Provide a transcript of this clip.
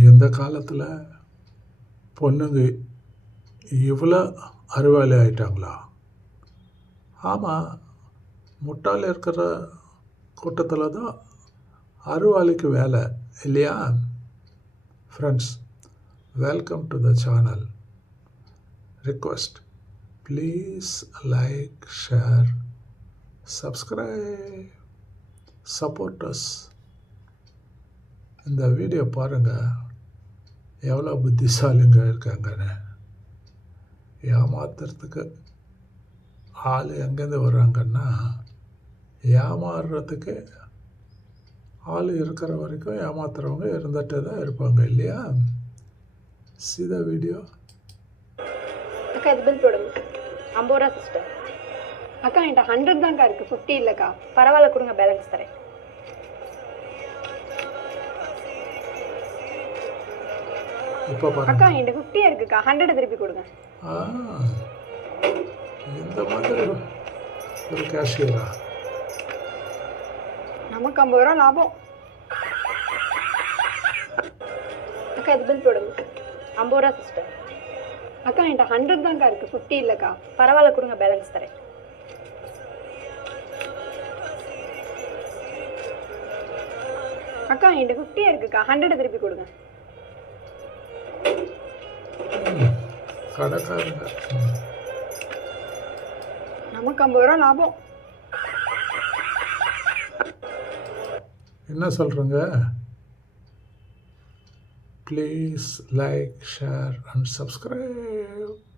இந்த காலத்தில் பொண்ணுங்க இவ்வளோ அறிவாளி ஆயிட்டாங்களா? ஆமாம், முட்டாள் இருக்கிற கூட்டத்தில் தான் அறிவாளிக்கு வேலை இல்லையா? Friends, welcome to the channel. Request, please like, share, subscribe, support us. இந்த வீடியோ பாருங்கள், எவ்வளோ புத்திசாலிங்க இருக்காங்கன்னு. ஏமாத்துறதுக்கு ஆள் எங்கேருந்து வர்றாங்கன்னா, ஏமாறுறதுக்கு ஆள் இருக்கிற வரைக்கும் ஏமாத்துறவங்க இருந்துகிட்டே தான் இருப்பாங்க இல்லையா? சீதா வீடியோ. அக்கா இது பில் போடுங்க. 50 ரூபா சிஸ்டர். அக்கா என்கிட்ட 100 தான்க்கா இருக்குது, 50 இல்லைக்கா. பரவாயில்ல, கொடுங்க, பேலன்ஸ் தரேன். இப்போ அக்கா பாருங்க. என்கிட்ட 50 இருக்குக்கா, 100 திருப்பி கொடுங்க. இந்த மாதிரி ஒரு கேஷியரா? நமக்கு 50 ரூபா லாபம். அக்கா இது பில் போடுங்க. 50 ரூபா சிஸ்டர். அக்கா என்கிட்ட 100 தான்க்கா இருக்குது, 50 இல்லைக்கா. பரவாயில்ல, கொடுங்க, பேலன்ஸ் தரேன். அக்கா என்கிட்ட 50 இருக்குக்கா, 100 திருப்பி கொடுங்க. கடைக்காரங்க. நமக்கு 50 ரூபா லாபம். என்ன சொல்கிறேங்க? Please like, share and subscribe.